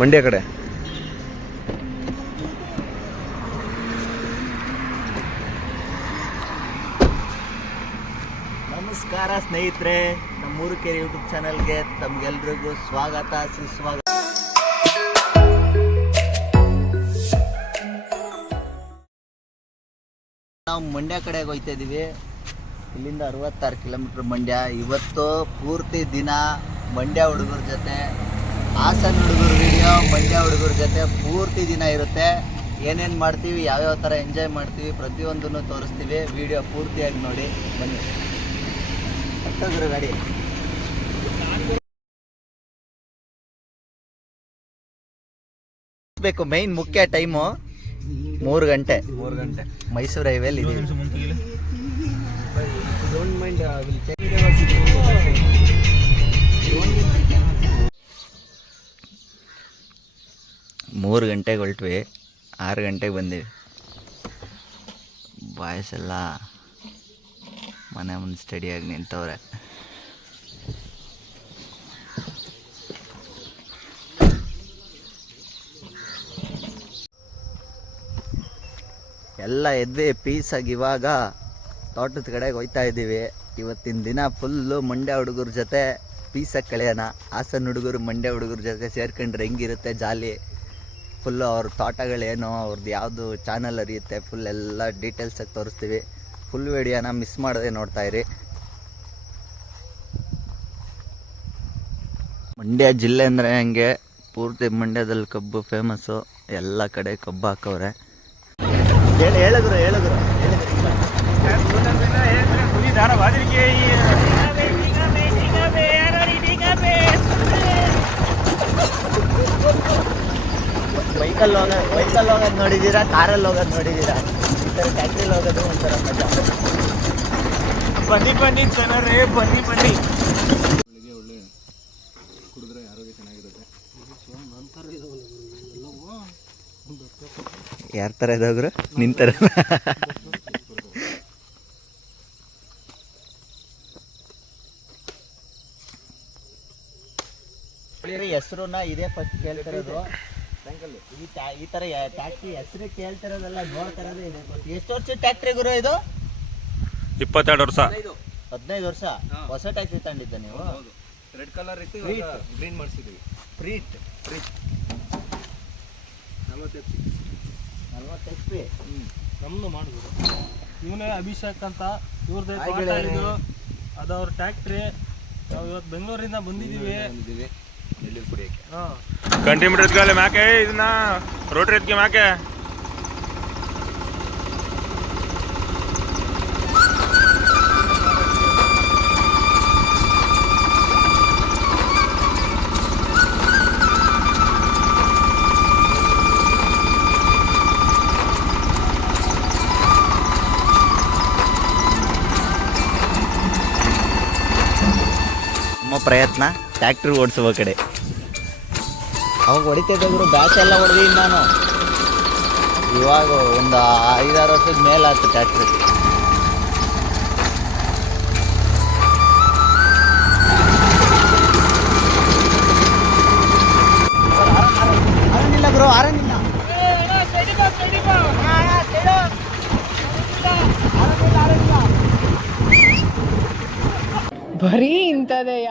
ಮಂಡ್ಯ ಕಡೆ. ನಮಸ್ಕಾರ ಸ್ನೇಹಿತರೆ, ನಮ್ಮ ಮೂರುಕೆರೆ ಯೂಟ್ಯೂಬ್ ಚಾನಲ್ಗೆ ತಮ್ಗೆಲ್ರಿಗೂ ಸ್ವಾಗತ ಸುಸ್ವಾಗತ. ನಾವು ಮಂಡ್ಯ ಕಡೆಗೆ ಹೋಗ್ತಾ ಇದ್ದೀವಿ. ಇಲ್ಲಿಂದ 66 ಕಿಲೋಮೀಟ್ರ್ ಮಂಡ್ಯ. ಇವತ್ತು ಪೂರ್ತಿ ದಿನ ಮಂಡ್ಯ ಹುಡುಗರ ಜೊತೆ, ಹಾಸನ ಹುಡುಗರ ವಿಡಿಯೋ, ಮಂಡ್ಯ ಹುಡುಗರ ಜೊತೆ ಪೂರ್ತಿ ದಿನ ಇರುತ್ತೆ. ಏನೇನು ಮಾಡ್ತೀವಿ, ಯಾವ್ಯಾವ ಥರ ಎಂಜಾಯ್ ಮಾಡ್ತೀವಿ, ಪ್ರತಿಯೊಂದನ್ನು ತೋರಿಸ್ತೀವಿ. ವಿಡಿಯೋ ಪೂರ್ತಿಯಾಗಿ ನೋಡಿ ಬನ್ನಿ. ಹತ್ತೋದ್ರ ಗಾಡಿ ಬೇಕು. ಮೈನ್ ಮುಖ್ಯ ಟೈಮು 3 ಗಂಟೆ ಮೈಸೂರು ಹೈವೇಲಿ ಇದೆ. 3 ಗಂಟೆಗೆ ಹೊರಟ್ವಿ, 6 ಗಂಟೆಗೆ ಬಂದೀವಿ. ಬಾಯ್ಸ್ ಎಲ್ಲ ಮನೆ ಮುಂದೆ ಸ್ಟಡಿಯಾಗಿ ನಿಂತವ್ರೆ. ಎಲ್ಲ ಎದ್ವಿ ಪೀಸಾಗಿ. ಇವಾಗ ತೋಟದ ಕಡೆಗೆ ಹೋಗ್ತಾ ಇದ್ದೀವಿ. ಇವತ್ತಿನ ದಿನ ಫುಲ್ಲು ಮಂಡ್ಯ ಹುಡುಗರ ಜೊತೆ ಪೀಸಾಗಿ ಕಳೆಯೋಣ. ಹಾಸನ ಹುಡುಗರು ಮಂಡ್ಯ ಹುಡುಗರ ಜೊತೆ ಸೇರ್ಕೊಂಡ್ರೆ ಹೆಂಗಿರುತ್ತೆ ಜಾಲಿ. ಫುಲ್ಲು ಅವ್ರ ತೋಟಗಳೇನೋ, ಅವ್ರದ್ದು ಯಾವುದು ಚಾನಲ್ ಅರಿಯುತ್ತೆ, ಫುಲ್ ಎಲ್ಲ ಡೀಟೇಲ್ಸಾಗಿ ತೋರಿಸ್ತೀವಿ. ಫುಲ್ ವಿಡಿಯೋನ ಮಿಸ್ ಮಾಡದೆ ನೋಡ್ತಾಯಿರಿ. ಮಂಡ್ಯ ಜಿಲ್ಲೆ ಅಂದರೆ ಹಂಗೆ, ಪೂರ್ತಿ ಮಂಡ್ಯದಲ್ಲಿ ಕಬ್ಬು ಫೇಮಸ್ಸು. ಎಲ್ಲ ಕಡೆ ಕಬ್ಬು ಹಾಕವ್ರೆ. ಹೇಳಿದ್ರು ಬೈಕಲ್ಲಿ ಹೋಗೋದು ನೋಡಿದ್ದೀರಾ, ಕಾರಲ್ಲಿ ಹೋಗೋದು ನೋಡಿದ್ದೀರಾ? ಈ ಥರ ಟ್ಯಾಕ್ಟ್ರಿಲಿ ಹೋಗೋದು ಒಂಥರ ಮಜಾ. ಬನ್ನಿ ಚೆನ್ನಾರೇ, ಬನ್ನಿ ಒಳ್ಳೆ ಕುಡಿದ್ರೆ ಆರೋಗ್ಯ ಚೆನ್ನಾಗಿರುತ್ತೆ. ಯಾರ ಥರ ಇದಾಗ್ರು ನಿಂತರ ಹೆಸರುನ ಇದೇ ಫಸ್ಟ್ ಕೇಳ್ತಿರೋದು. ಈ ಥರ ಟ್ಯಾಕ್ಟ್ರಿ ಹೆಸರು ಕೇಳ್ತಿರೋದಲ್ಲ, ನೋಡ್ತಿರೋದು ಇದೆ. ಎಷ್ಟು ವರ್ಷ ಟ್ಯಾಕ್ಟ್ರಿ ಗುರು ಇದು? 22 ವರ್ಷ. 15 ವರ್ಷ. ಹೊಸ ಟ್ಯಾಕ್ಟ್ರಿ ತಗೊಂಡಿದ್ದ ನೀವು? ರೆಡ್ ಕಲರ್ ಇತ್ತು, ಗ್ರೀನ್ ಮಾಡಿಸಿದ್ವಿ. ಫ್ರೀಟ್ 40 HP. ನಮ್ದು ಮಾಡಿದ್ರು. ಇವನೇ ಅಭಿಷೇಕ್ ಅಂತ, ಇವ್ರದ್ದು ಅದು ಅವ್ರ ಟ್ಯಾಕ್ಟ್ರಿ. ನಾವು ಇವತ್ತು ಬೆಂಗಳೂರಿಂದ ಬಂದಿದ್ದೀವಿ. ಎಲ್ಲಿ ಕುಡಿಯೋಕ್ಕೆ ಕಂಟಿನ್ಯೂಟರ್ ಎತ್ಕೊಳ್ಳಿ ಮ್ಯಾಕೆ, ಇದನ್ನ ರೋಟ್ರಿ ಎತ್ಕೆ ಮ್ಯಾಕೆ. ಪ್ರಯತ್ನ ಟ್ಯಾಕ್ಟ್ರಿ ಓಡಿಸುವ ಕಡೆ. ಅವಾಗ ಹೊಡಿತಿದ್ದವರು ಬ್ಯಾಚ್ ಎಲ್ಲ ಹೊಡೆದಿದ್ದು ನಾನು. ಇವಾಗ ಒಂದು 5-6 ವರ್ಷದ ಮೇಲೆ ಆಯ್ತು ಟ್ಯಾಕ್ಟ್ರಿ. ಆರನಿಲ್ಲ ಬ್ರೋ, ಆರನಿಲ್ಲ. ಬರೀ ಇಂಥದೆಯ.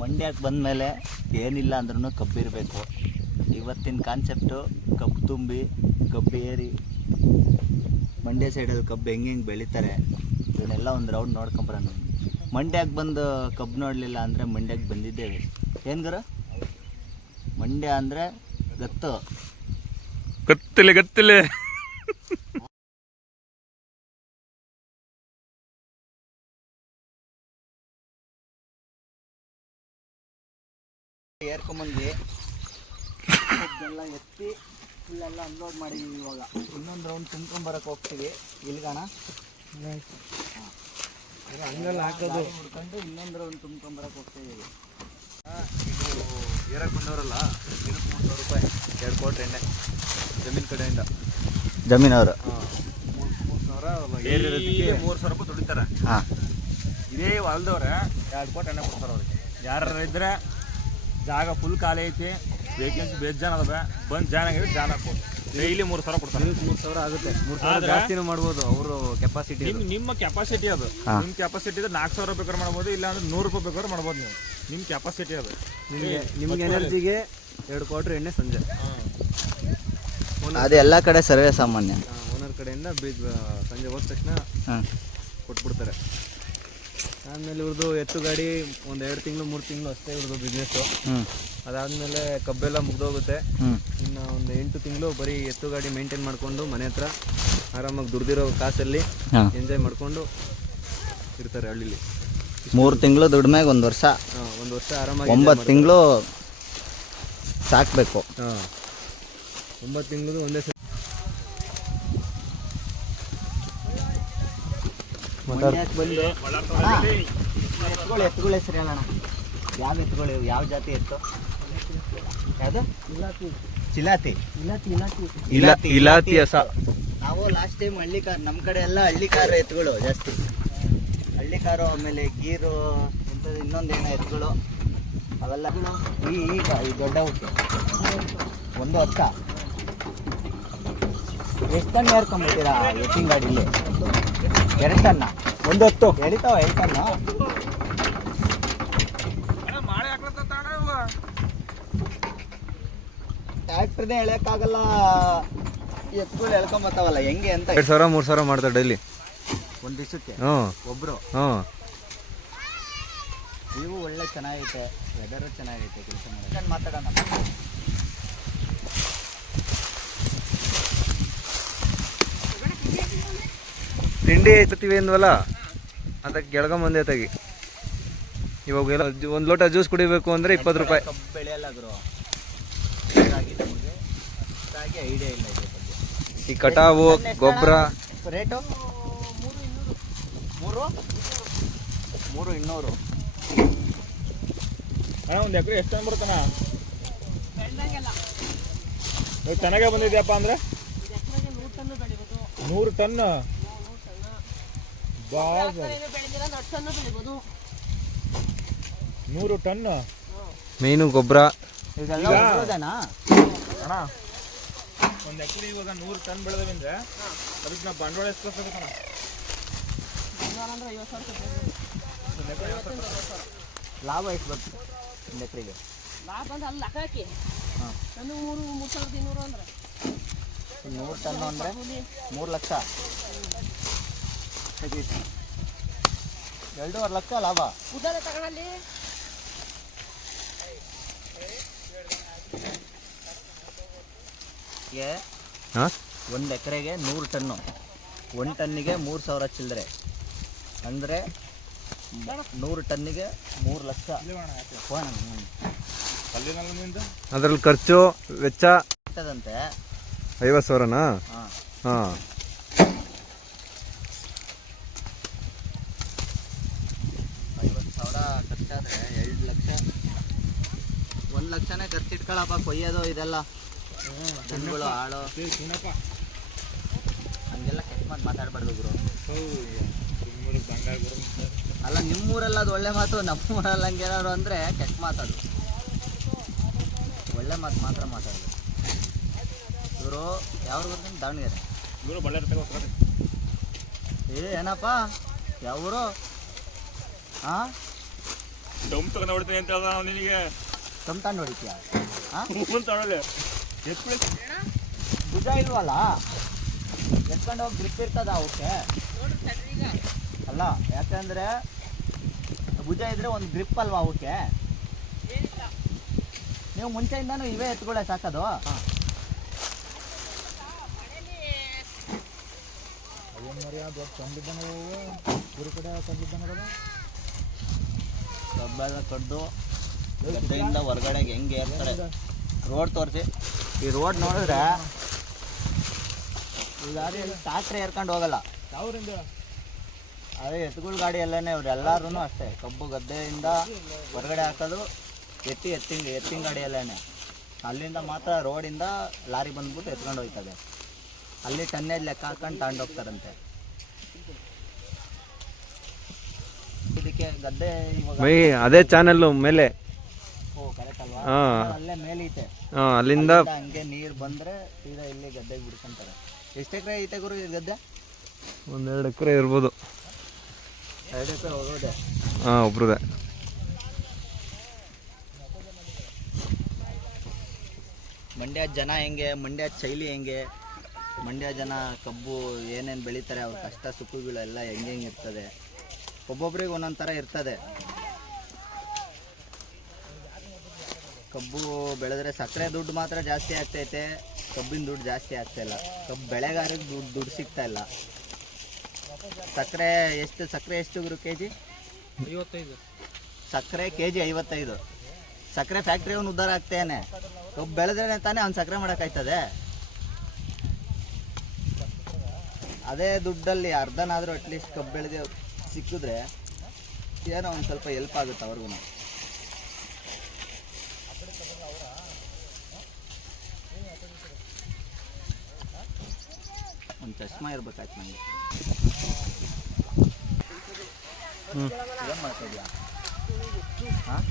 ಮಂಡ್ಯಕ್ಕೆ ಬಂದಮೇಲೆ ಏನಿಲ್ಲ ಅಂದ್ರೂ ಕಬ್ಬಿರಬೇಕು. ಇವತ್ತಿನ ಕಾನ್ಸೆಪ್ಟು ಕಬ್ಬು ತುಂಬಿ, ಕಬ್ಬು ಏರಿ, ಮಂಡ್ಯ ಸೈಡಲ್ಲಿ ಕಬ್ಬು ಹೆಂಗೆ ಬೆಳೀತಾರೆ ಇವನ್ನೆಲ್ಲ ಒಂದು ರೌಂಡ್ ನೋಡ್ಕೊಂಬರೋಣ. ಮಂಡ್ಯಕ್ಕೆ ಬಂದು ಕಬ್ಬು ನೋಡಲಿಲ್ಲ ಅಂದರೆ ಮಂಡ್ಯಕ್ಕೆ ಬಂದಿದ್ದೇವೆ. ಏನು ಗುರು? ಮಂಡ್ಯ ಅಂದರೆ ಗತ್ತಿಲೆ ಏರ್ಕೊಂಬಂದ್ವಿ. ಎಲ್ಲ ಎತ್ತಿ ಫುಲ್ಲೆಲ್ಲ ಅನ್ಲೋಡ್ ಮಾಡಿದ್ದೀವಿ. ಇವಾಗ ಇನ್ನೊಂದು ರೌಂಡ್ ತುಂಬ್ಕೊಂಬರಕ್ಕೆ ಹೋಗ್ತೀವಿ. ಇಲ್ಗಣ ಹಂಗೆಲ್ಲ ಹಾಕೋದು ಹುಡ್ಕೊಂಡು ಇನ್ನೊಂದು ರೌಂಡ್ ತುಂಬ್ಕೊಂಬರಕ್ಕೆ ಹೋಗ್ತಾಯಿದ್ದೀವಿ. ಇದು ಏರಕ್ಕೆ ಬಂದವರಲ್ಲ, 3000 ರೂಪಾಯಿ 2 ಕೋಟಿ ಎಣ್ಣೆ ಜಮೀನು ಕಡೆಯಿಂದ. ಜಮೀನವರು 3,000 ರೂಪಾಯಿ ದುಡಿತಾರೆ. ಹಾಂ, ಇದೇ ಹೊಲ್ದವ್ರೆ 2 ಕೋಟಿ ಎಣ್ಣೆ ಕೊಡ್ತಾರೆ ಅವ್ರಿಗೆ. ಯಾರು ಇದ್ರೆ ಜಾಗ ಫುಲ್ ಖಾಲಿ ಐತಿ, ವೇಕೆನ್ಸಿ ಬೇಜಾನ್ ಅದಾವೆ, ಬಂದು ಜಾಯ್ನ್ ಆಗಿದ್ರೆ ಜಾಯ್ನ್ ಹಾಕ್ಬೋದು. ಡೈಲಿ 3,000 ಕೊಡ್ತಾರೆ. 3,000 ಆಗುತ್ತೆ, 3,000 ಜಾಸ್ತಿನೂ ಮಾಡ್ಬೋದು ಅವರು ಕೆಪಾಸಿಟಿ. ನಿಮ್ಮ ಕೆಪಾಸಿಟಿ ಅದು, ನಿಮ್ಮ ಕೆಪಾಸಿಟಿ ಇದೆ 4,000 ಬೇಕಾದ್ರೆ ಮಾಡ್ಬೋದು, ಇಲ್ಲ ಅಂದ್ರೆ 100 ರೂಪಾಯಿ ಬೇಕಾದ್ರೆ ಮಾಡ್ಬೋದು. ನೀವು ನಿಮ್ಮ ಕೆಪಾಸಿಟಿ ಅದು. ನಿಮ್ಗೆ ಎನರ್ಜಿಗೆ 2 ಕ್ವಾರ್ಟರ್ ಎಣ್ಣೆ ಸಂಜೆ ಅದು ಎಲ್ಲ ಕಡೆ ಸರ್ವೇ ಸಾಮಾನ್ಯ. ಓನರ್ ಕಡೆಯಿಂದ ಸಂಜೆ ಹೋದ ತಕ್ಷಣ ಕೊಟ್ಬಿಡ್ತಾರೆ. ಆದಮೇಲೆ ಇವ್ರದ್ದು ಎತ್ತು ಗಾಡಿ ಒಂದು 2 ತಿಂಗಳು 3 ತಿಂಗಳು ಅಷ್ಟೇ ಇವ್ರದ್ದು ಬಿಸ್ನೆಸ್ಸು. ಅದಾದಮೇಲೆ ಕಬ್ಬೆಲ್ಲ ಮುಗ್ದೋಗುತ್ತೆ. ಇನ್ನು ಒಂದು 8 ತಿಂಗಳು ಬರೀ ಎತ್ತು ಗಾಡಿ ಮೇಂಟೈನ್ ಮಾಡಿಕೊಂಡು ಮನೆ ಹತ್ರ ಆರಾಮಾಗಿ ದುಡ್ದಿರೋ ಕಾಸಲ್ಲಿ ಎಂಜಾಯ್ ಮಾಡಿಕೊಂಡು ಇರ್ತಾರೆ ಹಳ್ಳಿಲಿ. 3 ತಿಂಗಳು ದುಡ್ಮೆಗೆ 1 ವರ್ಷ, 1 ವರ್ಷ ಆರಾಮಾಗಿ 9 ತಿಂಗಳು ಸಾಕಬೇಕು. 9 ತಿಂಗಳು ಒಂದೇ ಸಲ ಎತ್ತುಗಳ ಹೆಸರು ಹೇಳೋಣ. ಯಾವ ಎತ್ತುಗಳು, ಯಾವ ಜಾತಿ ಎತ್ತು? ಯಾವುದು? ಚಿಲಾತಿ. ಇಲಾತಿ ಹಸ. ನಾವು ಲಾಸ್ಟ್ ಟೈಮ್ ಹಳ್ಳಿಕಾರ್, ನಮ್ಮ ಕಡೆ ಎಲ್ಲ ಹಳ್ಳಿಕಾರ ಎತ್ತುಗಳು ಜಾಸ್ತಿ. ಹಳ್ಳಿಕಾರು, ಆಮೇಲೆ ಗೀರು, ಇನ್ನೊಂದೇನೋ ಎತ್ತುಗಳು ಅವೆಲ್ಲ ಈಗ ಈ ದೊಡ್ಡ ಹುಟ್ಟು 1 ವರ್ಷ. ಎಷ್ಟು ಟನ್ ಏರ್ಕೊಂಡ್ಬಿಡ್ತೀರಾ ಎತ್ತಿನ ಗಾಡೀಲಿ? 2 ಟನ್ನ, 1 ಹೊತ್ತು ಎಳಿತಾವ 2 ಟನ್ನು. ಟ್ಯಾಕ್ಟ್ರನ್ನೇ ಎಳೆಯೋಕ್ಕಾಗಲ್ಲ, ಎತ್ತುಗಳು ಎಳ್ಕೊಂಬತ್ತಾವಲ್ಲ ಹೆಂಗೆ ಅಂತ. 2,000 3,000 ಮಾಡ್ತಾರೆ ಡೈಲಿ ಒಂದು ದಿವಸಕ್ಕೆ ಒಬ್ರು. ನೀವು ಒಳ್ಳೆ ಚೆನ್ನಾಗೈತೆ, ವೆದರು ಚೆನ್ನಾಗೈತೆ, ಕೆಲಸ ಮಾಡಿ ಮಾತಾಡೋಣ. ತಿಂಡಿ ಎತ್ತೀವಿ ಅಂದ್ವಲ್ಲ, ಅದಕ್ಕೆ ಗೆಳ್ಕೊಂಬಂದೆ ತೆಗಿ. ಇವಾಗ ಎಲ್ಲ 1 ಲೋಟ ಜ್ಯೂಸ್ ಕುಡಿಬೇಕು ಅಂದರೆ 20 ರೂಪಾಯಿ. ಕಬ್ಬು ಬೆಳೆಯಲ್ಲ ಗುರು, ನಮಗೆ ಅಷ್ಟಾಗಿ ಐಡಿಯಾ ಇಲ್ಲ ಇದ್ರ ಬಗ್ಗೆ. ಈ ಕಟಾವು ಗೊಬ್ಬರ ರೇಟು 3,200. ಒಂದು ಎಕರೆ ಎಷ್ಟು ಟನ್ ಬರುತ್ತಾನ? ಚೆನ್ನಾಗೇ ಬಂದಿದ್ಯಪ್ಪ ಅಂದ್ರೆ 100 ಟನ್. ಭಾಳ 100 ಟನ್ ಮೇನು ಗೊಬ್ಬರ ಇದೆಲ್ಲ ಒಬ್ಬರದೇನಾ? ಅಣ್ಣ, ಒಂದು ಎಕರೆ ಇವಾಗ 100 ಟನ್ ಬೆಳೆದವೆ ಅಂದ್ರೆ ಅದಕ್ಕೆ ನಾವು ಬಂಡವಾಳ ಎಷ್ಟು ಕೊಡ್ಬೇಕಣ್ಣ? ಲಾಭ ಎಷ್ಟು ಬರ್ತದೆ 1 ಎಕರೆಗೆ? ಲಾಭ ಅಂದ್ರೆ ಅಲ್ಲಿ ಲೆಕ್ಕ ಹಾಕಿ ನನಗೆ 3,200 ಅಂದ್ರೆ 100 ಟನ್ ಅಂದರೆ 3 ಲಕ್ಷ, 2.5 ಲಕ್ಷ ಲಾಭ. ಉದಾರ ತಗೊಳ್ಳಿ. ಹಾಂ, 1 ಎಕರೆಗೆ 100 ಟನ್ನು, 1 ಟನ್ನಿಗೆ 3,000 ಚಿಲ್ಲರೆ, ಅಂದರೆ 100 ಟನ್ನಿಗೆ 3 ಲಕ್ಷ. ಅದರಲ್ಲಿ ಖರ್ಚು ವೆಚ್ಚ ಇರ್ತದಂತೆ 50,000ನಾ? ಹಾಂ, 50,000 ಖರ್ಚಾದರೆ 2 ಲಕ್ಷ, 1 ಲಕ್ಷನೇ ಖರ್ಚಿಟ್ಕೊಳಪ್ಪ. ಕೊಯ್ಯೋದು ಇದೆಲ್ಲ ದನಗಳು ಆಳು ಹಂಗೆಲ್ಲ ಕೆಟ್ಟ ಮಾತು ಮಾತಾಡ್ಬಾರ್ದು ಗುರು. ಅಲ್ಲ, ನಿಮ್ಮೂರಲ್ಲಿ ಅದು ಒಳ್ಳೆ ಮಾತು, ನಮ್ಮೂರಲ್ಲಿ ಹಂಗೇನಾದ್ರು ಅಂದರೆ ಕೆಟ್ಟ ಮಾತದು. ಒಳ್ಳೆ ಮಾತು ಮಾತ್ರ ಮಾತಾಡೋದು. ಇವರು ಯಾವ ಬರ್ತೀನಿ? ದಾವಣಗೆರೆ. ಇವರು ಬಳ್ಳಾರಿ ತಗೋತಾರೆ. ಏನಪ್ಪ ಯಾವ ಊರು? ಹಾಂ, ಡಮ್ ತಗೊಂಡು ಹೊಡಿತೀನಿ ಅಂತ ಹೇಳ್ದ ನಾವು ನಿನಗೆ. ತಮ್ತಾಂಡು ಹೊಡಿತೀಯ? ಹಾಂ, ತಗೊಳ್ಳಿ. ಭುಜ ಇಲ್ವಲ್ಲ, ಎತ್ಕೊಂಡು ಹೋಗಿ ಗ್ರಿಪ್ ಇರ್ತದ ಅವಕ್ಕೆ. ಅಲ್ಲ, ಯಾಕಂದರೆ ಭುಜ ಇದ್ರೆ ಒಂದು ಗ್ರಿಪ್ ಅಲ್ವಾ ಅವಕ್ಕೆ. ನೀವು ಮುಂಚೆಯಿಂದನೂ ಇವೇ ಎತ್ಕೊಳ್ಳೆ ಸಾಕೋದು. ಕಬ್ಬೆಲ್ಲ ಕಡ್ದು ಗದ್ದೆಯಿಂದ ಹೊರಗಡೆಗೆ ಹೆಂಗೆ ಏರ್ತಾರೆ. ರೋಡ್ ತೋರಿಸಿ, ಈ ರೋಡ್ ನೋಡಿದ್ರೆ ಈ ಗಾಡಿಯಲ್ಲಿ ಟ್ರಾಕ್ಟ್ರ್ ಏರ್ಕೊಂಡು ಹೋಗಲ್ಲ. ಯಾವ್ರಿಂದ? ಅದೇ ಎತ್ತುಗಳ ಗಾಡಿ ಎಲ್ಲನೇ, ಇವ್ರು ಎಲ್ಲರೂ ಅಷ್ಟೇ. ಕಬ್ಬು ಗದ್ದೆಯಿಂದ ಹೊರಗಡೆ ಹಾಕೋದು ಎತ್ತಿನ ಗಾಡಿ ಎಲ್ಲನೇ. ಅಲ್ಲಿಂದ ಮಾತ್ರ ರೋಡಿಂದ ಲಾರಿ ಬಂದ್ಬಿಟ್ಟು ಎತ್ಕೊಂಡು ಹೋಗ್ತದೆ. ಅಲ್ಲಿ ಟನ್ನೇಜ್ ಲೆಕ್ಕ ಹಾಕೊಂಡು ತಗೊಂಡೋಗ್ತಾರಂತೆ. ಗದ್ದೆ ಇವಾಗ ಬೈ ಅದೇ ಚಾನಲ್ಲು ಮೇಲೆ. ಓ ಕರೆಕ್ಟ್ ಅಲ್ವಾ? ಹಾಂ ಅಲ್ಲೇ ಮೇಲೈತೆ. ಹಾಂ ಅಲ್ಲಿಂದ ಹಂಗೆ ನೀರು ಬಂದರೆ ಸೀದಾ ಇಲ್ಲಿ ಗದ್ದೆಗೆ ಬಿಡ್ಕೊಂತಾರೆ. ಎಷ್ಟು ಎಕರೆ ಐತೆ ಗುರು ಈ ಗದ್ದೆ? 1-2 ಎಕರೆ ಇರ್ಬೋದು. 2 ಎಕರೆ ಹೋಗೋದೆ. ಹಾಂ ಒಬ್ರದೇ. ಮಂಡ್ಯ ಜನ ಹೆಂಗೆ, ಮಂಡ್ಯ ಶೈಲಿ ಹೆಂಗೆ, ಮಂಡ್ಯ ಜನ ಕಬ್ಬು ಏನೇನು ಬೆಳೀತಾರೆ, ಅವ್ರ ಕಷ್ಟ ಸುಖಗಳು ಎಲ್ಲ ಹೆಂಗೆ ಇರ್ತದೆ. ಒಬ್ಬೊಬ್ರಿಗೆ ಒಂದೊಂದು ಥರ ಇರ್ತದೆ. ಕಬ್ಬು ಬೆಳೆದ್ರೆ ಸಕ್ಕರೆ ದುಡ್ಡು ಮಾತ್ರ ಜಾಸ್ತಿ ಆಗ್ತೈತೆ, ಕಬ್ಬಿನ ದುಡ್ಡು ಜಾಸ್ತಿ ಆಗ್ತಾಯಿಲ್ಲ. ಕಬ್ಬು ಬೆಳೆಗಾರರಿಗೆ ದುಡ್ಡು ಸಿಗ್ತಾ ಇಲ್ಲ. ಸಕ್ಕರೆ ಎಷ್ಟು ಗುರು ಕೆಜಿ? 55. ಸಕ್ಕರೆ ಕೆಜಿ 55. ಸಕ್ಕರೆ ಫ್ಯಾಕ್ಟ್ರಿ ಅವ್ನು ಉದ್ಧಾರ ಆಗ್ತೇನೆ. ಕಬ್ಬು ಬೆಳೆದ್ರೆ ತಾನೇ ಅವ್ನು ಸಕ್ಕರೆ ಮಾಡೋಕ್ಕಾಯ್ತದೆ. ಅದೇ ದುಡ್ಡಲ್ಲಿ ಅರ್ಧನಾದರೂ ಅಟ್ಲೀಸ್ಟ್ ಕಬ್ಬು ಬೆಳೆಗೆ ಸಿಕ್ಕಿದ್ರೆ ಏನೋ ಒಂದು ಸ್ವಲ್ಪ ಹೆಲ್ಪ್ ಆಗುತ್ತೆ ಅವ್ರಿಗೂ. ಒಂದು ಚಶ್ಮಾ ಇರ್ಬೇಕಾಯ್ತು ನನಗೆ. ಏನು ಮಾಡ್ತಾಯಿದ್ಯಾ? ಹಾಂ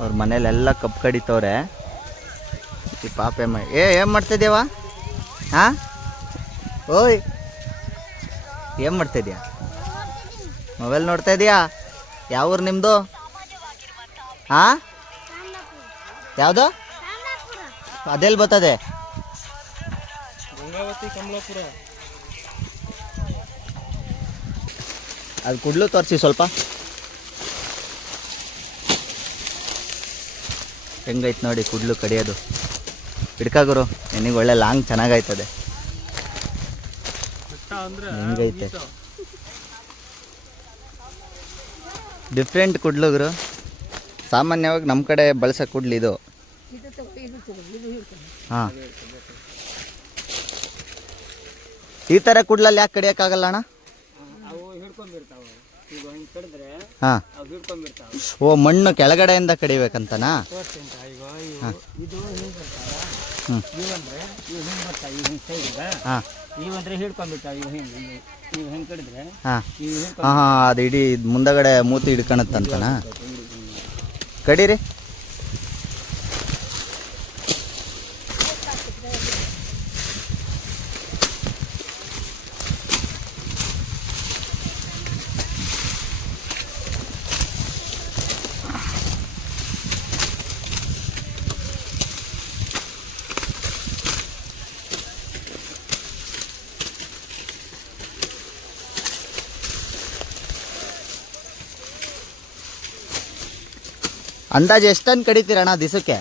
ಅವ್ರ ಮನೇಲೆಲ್ಲ ಕಬ್ಬು ಕಡಿತವ್ರೆ. ಈ ಪಾಪ ಏನು ಮಾಡ್ತಿದ್ದೀವ? ಹಾಂ ಓಯ್ ಏನು ಮಾಡ್ತಾಯಿದ್ಯಾ? ಮೊಬೈಲ್ ನೋಡ್ತಾ ಇದೆಯಾ? ಯಾವ ಊರು ನಿಮ್ಮದು? ಹಾಂ ಯಾವುದು? ಅದೆಲ್ಲಿ ಬರ್ತದೆ? ಗಂಗಾವತಿ ಕಮಲಾಪುರ. ಅದು ಕುಡ್ಲು ತೋರಿಸಿ ಸ್ವಲ್ಪ. ಹೆಂಗೈತೆ ನೋಡಿ ಕುಡ್ಲು ಕಡಿಯೋದು. ಹಿಡ್ಕಾಗುರು ನಿನಗೆ ಒಳ್ಳೆ ಲಾಂಗ್ ಚೆನ್ನಾಗೈತದೆ. ಬೆಟ್ಟ ಅಂದ್ರೆ ಹೆಂಗೈತೆ ಡಿಫ್ರೆಂಟ್ ಕುಡ್ಲುಗುರು. ಸಾಮಾನ್ಯವಾಗಿ ನಮ್ಮ ಕಡೆ ಬಳಸೋ ಕುಡ್ಲು ಇದು. ಹಾಂ ಈ ಥರ ಕುಡ್ಲಲ್ಲಿ ಯಾಕೆ ಕಡಿಯೋಕ್ಕಾಗಲ್ಲ ಅಣ್ಣ? ಹಾಂ ಓ ಮಣ್ಣು ಕೆಳಗಡೆಯಿಂದ ಕಡಿಬೇಕಂತನಾ? ಹಾಂ ಹಾಂ ಇವಂದ್ರೆ ಹಿಡ್ಕೊಂಡ್ಬಿಡ್ತಾವ ಇವು ಹಿಂಗೆ ನೀವು ಹೆಂಗೆ ಕಡಿದ್ರೆ ಹಾಂ ಹಾಂ ಹಾಂ ಅದು ಇಡೀ ಮುಂದಗಡೆ ಮೂತಿ ಹಿಡ್ಕೊಳತ್ತಂತನಾ? ಕಡೀರಿ. ಅಂದಾಜು ಎಷ್ಟು ಟನ್ ಕಡಿತೀರಣ್ಣ ದಿವಸಕ್ಕೆ?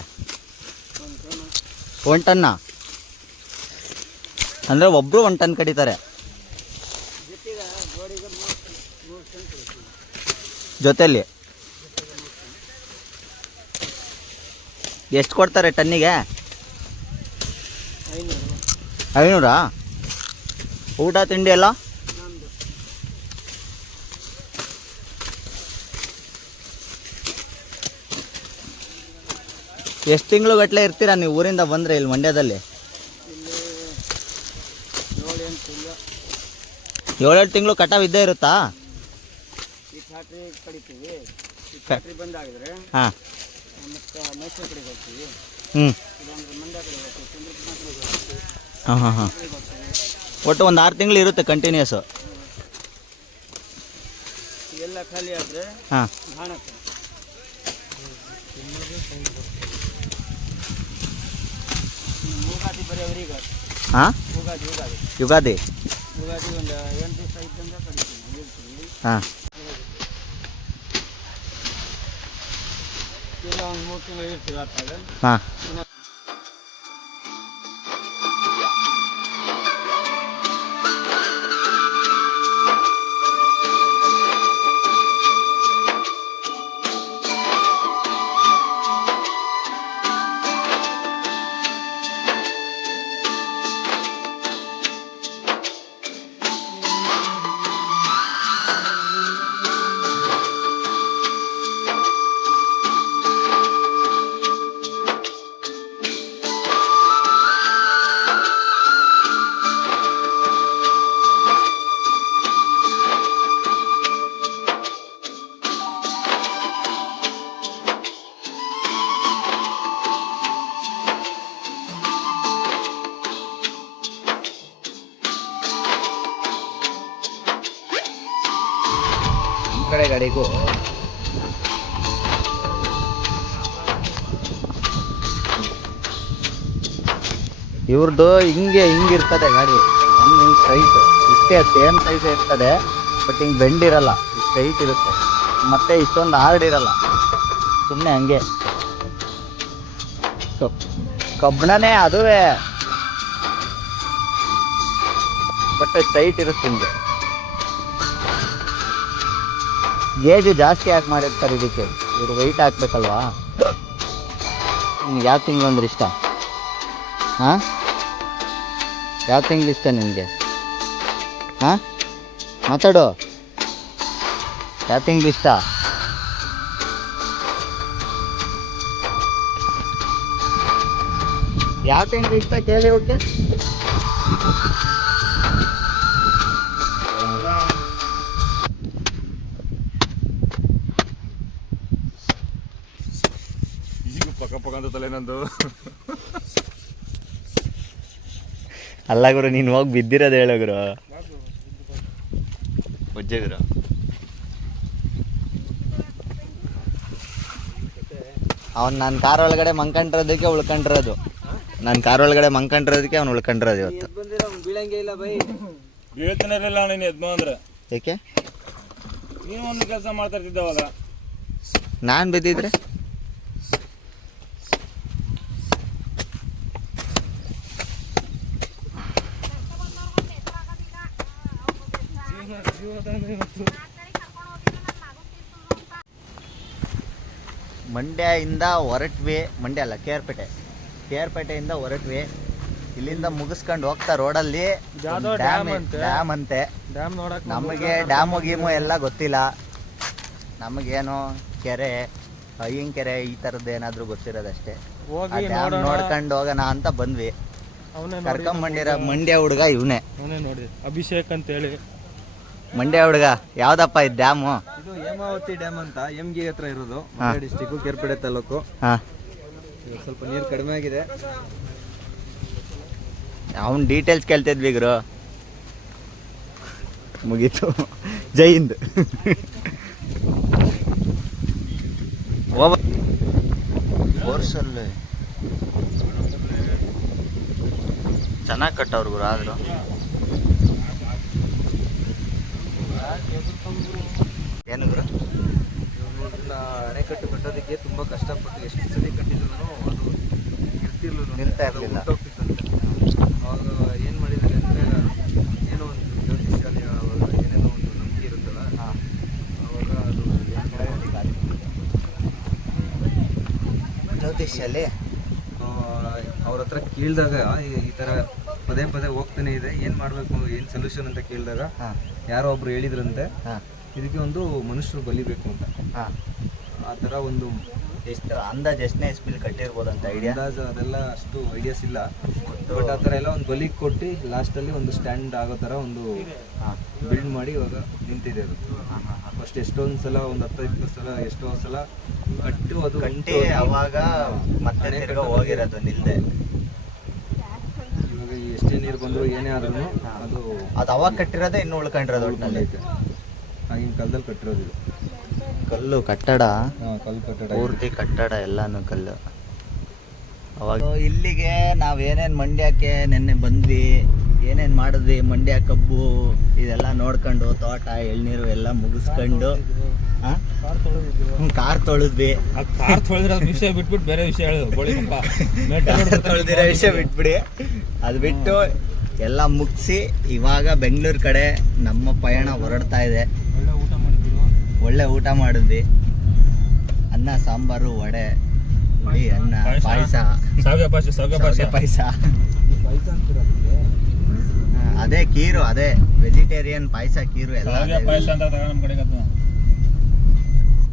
1 ಟನ್ನ ಅಂದರೆ ಒಬ್ಬರು 1 ಟನ್ ಕಡಿತಾರೆ. ಜೊತೆಯಲ್ಲಿ ಎಷ್ಟು ಕೊಡ್ತಾರೆ ಟನ್ನಿಗೆ? 500. ಊಟ ತಿಂಡಿ ಎಲ್ಲ? ಎಷ್ಟು ತಿಂಗಳು ಇರ್ತೀರಾ ನೀವು ಊರಿಂದ ಬಂದರೆ ಇಲ್ಲಿ ಮಂಡ್ಯದಲ್ಲಿ? 7-8 ತಿಂಗಳು ಕಟಾವು ಇದ್ದೇ ಇರುತ್ತಾ? ಈ ಫ್ಯಾಕ್ಟ್ರಿ ಕಡಿತೀವಿ. ಈ ಫ್ಯಾಕ್ಟ್ರಿ ಬಂದಾಗಿದ್ರೆ ಹಾಂ ಮತ್ತು ಮೈಸೂರು ಕಡೆಗೆ ಹೋಗ್ತೀವಿ. ಹ್ಞೂ ಇಲ್ಲಾಂದ್ರೆ ಮಂಡ್ಯ ಕಡೆ ಹೋಗ್ತೀವಿ, ಚಂದ್ರಪುರ ಕಡೆಗೆ ಹೋಗ್ತೀವಿ. ಹಾಂ ಹಾಂ ಹಾಂ ಒಟ್ಟು ಒಂದು 6 ತಿಂಗಳು ಇರುತ್ತೆ ಕಂಟಿನ್ಯೂಸು. ಎಲ್ಲ ಖಾಲಿ ಆದರೆ ಹಾಂ ಹಾಣಕ್ಕೆ ಯುಗಾದಿ ಬರೀ ಅವ್ರಿಗೆ ಹಾಂ ಯುಗಾದಿ ಯುಗಾದಿ ಯುಗಾದಿ ಯುಗಾದಿ ಒಂದು 8 ದಿವಸ ಇದ್ದಂಗೆ ಕಡಿತೀವಿ ಇರ್ತೀವಿ. ಹಾಂ ಇಲ್ಲ ಒಂದು 3 ತಿಂಗಳು ಇರ್ತೀವಿ ಅತ್ತಾಗ. ಹಾಂ ಕಡೆ ಗಾಡಿಗೂ ಇವ್ರದ್ದು ಹಿಂಗಿರ್ತದೆ ಗಾಡಿ, ಹಿಂಗೆ ಸ್ಟ್ರೈಟ್ ಇಷ್ಟೇ ಸೇಮ್ ಸೈಜ್ ಇರ್ತದೆ. ಬಟ್ ಹಿಂಗೆ ಬೆಂಡ್ ಇರಲ್ಲ, ಸ್ಟ್ರೈಟ್ ಇರುತ್ತೆ. ಮತ್ತೆ ಇಷ್ಟೊಂದು ಹಾರ್ಡ್ ಇರಲ್ಲ, ಸುಮ್ಮನೆ ಹಂಗೆ ಕಬ್ಬಣನೇ ಅದುವೇ, ಬಟ್ ಸ್ಟ್ರೈಟ್ ಇರುತ್ತೆ ಹಿಂಗೆ. ಗೇಜು ಜಾಸ್ತಿ ಯಾಕೆ ಮಾಡಿರ್ತಾರೆ ಇದಕ್ಕೆ, ಇವ್ರು ವೆಯ್ಟ್ ಹಾಕ್ಬೇಕಲ್ವಾ. ನಿಮ್ಗೆ ಯಾವ ತಿಂಗಳು ಅಂದ್ರೆ ಇಷ್ಟ? ಹಾಂ, ಯಾವ ತಿಂಗಳು ಇಷ್ಟ ನಿನಗೆ? ಹಾಂ, ಮಾತಾಡು, ಯಾವ ತಿಂಗಳು ಇಷ್ಟ? ಯಾವ ತಿಂಗಳು ಇಷ್ಟ ಕೇಳಿ ಓಕೆ. ಈಗ ಪಕ್ಕ ಪಕ್ಕ ಅಂತ ತಲೆ ನಂದು. ಅಲ್ಲ ಗುರು, ನೀನು ಹೋಗಿ ಬಿದ್ದಿರೋದು ಹೇಳೋ ಗುರು. ಒಜ್ಜೆ ಗುರು, ಅವ್ನು ನನ್ನ ಕಾರ್ ಒಳಗಡೆ ಮಂಕೊಂಡಿರೋದಕ್ಕೆ ಉಳ್ಕೊಂಡಿರೋದು, ನನ್ನ ಕಾರ್ ಒಳಗಡೆ ಮಂಕೊಂಡಿರೋದಕ್ಕೆ ಅವ್ನು ಉಳ್ಕೊಂಡಿರೋದು ಇವತ್ತು. ಬೀಳ್ತಾನೆ ಇರಲಿಲ್ಲ ನೀನು ಎದ್ನೋ ಅಂದ್ರೆ. ಏಕೆ? ನೀನು ಒಂದು ಕೆಲಸ ಮಾಡ್ತಾ ಇರ್ತಿದ್ದವಾಗ. ನಾನು ಬಿದ್ದಿದ್ರೆ ಮಂಡ್ಯದಿಂದ ಹೊರಟ್ವಿ. ಮಂಡ್ಯ ಅಲ್ಲ, ಕೇರ್ಪೇಟೆಯಿಂದ ಹೊರಟ್ವಿ. ಇಲ್ಲಿಂದ ಮುಗಿಸ್ಕೊಂಡು ಹೋಗ್ತಾ ರೋಡಲ್ಲಿ ಯಾವ್ದೋ ಡ್ಯಾಮ್ ಡ್ಯಾಮ್ ಅಂತೆ. ಡ್ಯಾಮ್ ನೋಡಕ್ ನಮಗೆ ಡ್ಯಾಮು ಗೀಮು ಎಲ್ಲ ಗೊತ್ತಿಲ್ಲ, ನಮಗೇನು ಕೆರೆ, ಅಯ್ಯಂಕೆರೆ ಈ ಥರದ್ದು ಏನಾದರೂ ಗೊತ್ತಿರೋದಷ್ಟೇ. ಹೋಗಿ ಡ್ಯಾಮ್ ನೋಡ್ಕೊಂಡು ಹೋಗೋಣ ಅಂತ ಬಂದ್ವಿ. ಅವನೇ ಕರ್ಕೊಂಬಂದಿರೋ ಮಂಡ್ಯ ಹುಡುಗ ಇವನೇ. ಅವನೇ ನೋಡಿ, ಅಭಿಷೇಕ್ ಅಂತೇಳಿ. ಮಂಡ್ಯ ಹುಡುಗ, ಯಾವ್ದಪ್ಪ ಇದು ಡ್ಯಾಮು? ಇದು ಹೇಮಾವತಿ ಡ್ಯಾಮ್ ಅಂತ, ಎಮ್ಗಿ ಹತ್ರ ಇರೋದು, ಮಂಡ್ಯ ಡಿಸ್ಟಿಕ್, ಕೇರ್ಪೇಟೆ ತಾಲೂಕು. ಹಾಂ, ಸ್ವಲ್ಪ ನೀರು ಕಡಿಮೆ ಆಗಿದೆ. ಅವನ್ ಡೀಟೇಲ್ಸ್ ಕೇಳ್ತಿದ್ವಿ ಗುರು. ಮುಗೀತು, ಜೈ ಹಿಂದ್. ಫೋರ್ಸಲ್ಲಿ ಚೆನ್ನಾಗಿ ಕಟ್ಟವ್ರು ಗುರು. ಆದರೂ ಏನು ಗುರು, ಅಣೆಕಟ್ಟು ಕಟ್ಟೋದಕ್ಕೆ ತುಂಬಾ ಕಷ್ಟಪಟ್ಟು ಎಷ್ಟು ಸರಿ ಕಟ್ಟಿದ್ರು ಅದು ನಿಲ್ತಾ ಇರಲಿಲ್ಲ. ಅವಾಗ ಏನು ಮಾಡಿದ್ದಾರೆ ಅಂದರೆ, ಏನೋ ಒಂದು ಜ್ಯೋತಿಷ್ಯಾಲಯ ಏನೇನೋ ಒಂದು ನಂಬಿಕೆ ಇರುತ್ತಲ್ಲ, ಅವಾಗ ಅದು ಜ್ಯೋತಿಷ್ಯಲ್ಲಿ ಅವ್ರ ಹತ್ರ ಕೇಳಿದಾಗ ಈ ಥರ ಪದೇ ಪದೇ ಹೋಗ್ತಾನೆ ಇದೆ, ಏನು ಮಾಡಬೇಕು, ಏನು ಸೊಲ್ಯೂಷನ್ ಅಂತ ಕೇಳಿದಾಗ ಯಾರೋ ಒಬ್ರು ಹೇಳಿದ್ರಂತೆ, ಇದಕ್ಕೆ ಒಂದು ಮನುಷ್ಯರು ಬಲಿಬೇಕು ಅಂತ. ಆ ಥರ ಒಂದು ಎಷ್ಟು ಅಂದಾಜು ಎಷ್ಟನೇ ಇಸ್ಪಿಲ್ ಕಟ್ಟಿರ್ಬೋದು ಅಂತ ಐಡಿಯಾ? ಅಂದಾಜು ಅದೆಲ್ಲ ಅಷ್ಟು ಐಡಿಯಾಸ್ ಇಲ್ಲ, ಬಟ್ ಆ ಥರ ಎಲ್ಲ ಒಂದು ಬಲಿ ಕೊಟ್ಟು ಲಾಸ್ಟಲ್ಲಿ ಒಂದು ಸ್ಟ್ಯಾಂಡ್ ಆಗೋ ಥರ ಒಂದು ಬಿಲ್ಡ್ ಮಾಡಿ ಇವಾಗ ನಿಂತಿದೆ ಅದು. ಫಸ್ಟ್ ಎಷ್ಟೊಂದು ಸಲ, ಒಂದು 10-20 ಸಲ, ಎಷ್ಟೋ ಸಲ ಅದು ಕಟ್ಟಿ ಅವಾಗ ಮತ್ತೆ ತಿರ್ಗಾ ಹೋಗಿರೋದು ನಿಲ್ದೆ. ಇವಾಗ ಎಷ್ಟೇ ನೀರು ಬಂದರೂ ಏನೇ ಆದ್ರೂ ಅದು ಅವಾಗ ಕಟ್ಟಿರೋದೇ ಇನ್ನು ಉಳ್ಕೊಂಡಿರೋದು ಒಟ್ಟಿನಲ್ಲಿ. ಐತೆ, ಆಗಿನ ಕಾಲದಲ್ಲಿ ಕಟ್ಟಿರೋದು ಇದು. ಕಲ್ಲು ಕಟ್ಟಡ, ಕಲ್ಲು ಕಟ್ಟಡ, ಪೂರ್ತಿ ಕಟ್ಟಡ ಎಲ್ಲಾನು ಕಲ್ಲು. ಅವಾಗ ಇಲ್ಲಿಗೆ ನಾವೇನೇನು ಮಂಡ್ಯಕ್ಕೆ ನೆನ್ನೆ ಬಂದ್ವಿ, ಏನೇನು ಮಾಡಿದ್ವಿ, ಮಂಡ್ಯ ಕಬ್ಬು ಇದೆಲ್ಲ ನೋಡ್ಕೊಂಡು, ತೋಟ, ಎಳ್ನೀರು ಎಲ್ಲ ಮುಗಿಸ್ಕೊಂಡು ಕಾರ್ ತೊಳೆದ್ವಿ. ಕಾರ್ ತೊಳೆದಿರೋ ವಿಷಯ ಬಿಟ್ಬಿಟ್ಟು ಬೇರೆ ವಿಷಯ ಹೇಳೋದು. ತೊಳೆದಿರೋ ವಿಷಯ ಬಿಟ್ಬಿಡಿ, ಅದು ಬಿಟ್ಟು ಎಲ್ಲ ಮುಗಿಸಿ ಇವಾಗ ಬೆಂಗಳೂರು ಕಡೆ ನಮ್ಮ ಪಯಣ ಹೊರಡ್ತಾ ಇದೆ. ಒಳ್ಳೆ ಊಟ ಮಾಡಿದ್ವಿ, ಅನ್ನ ಸಾಂಬಾರು, ವಡೆ, ಹುಳಿ ಅನ್ನ, ಪಾಯಸ, ಪಾಯಸ, ಅದೇ ಕೀರು, ಅದೇ ವೆಜಿಟೇರಿಯನ್ ಪಾಯಸ, ಕೀರು ಎಲ್ಲ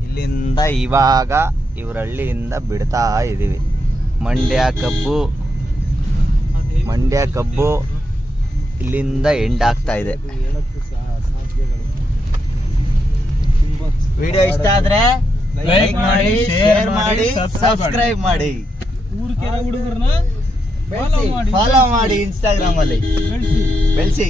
ಇಲ್ಲಿಂದ ಇವಾಗ ಇವ್ರ ಹಳ್ಳಿಯಿಂದ ಬಿಡ್ತಾ ಇದೀವಿ. ಮಂಡ್ಯ ಕಬ್ಬು ಇಲ್ಲಿಂದ ಎಂಡ್ ಆಗ್ತಾ ಇದೆ. ವಿಡಿಯೋ ಇಷ್ಟ ಆದ್ರೆ ಲೈಕ್ ಮಾಡಿ, ಶೇರ್ ಮಾಡಿ, ಸಬ್ಸ್ಕ್ರೈಬ್ ಮಾಡಿ, ಊರ್ಕೆರೆ ಹುಡುಗರನ್ನ ಫಾಲೋ ಮಾಡಿ, ಇನ್ಸ್ಟಾಗ್ರಾಮ್ ಅಲ್ಲಿ ಬೆಳೆಸಿ.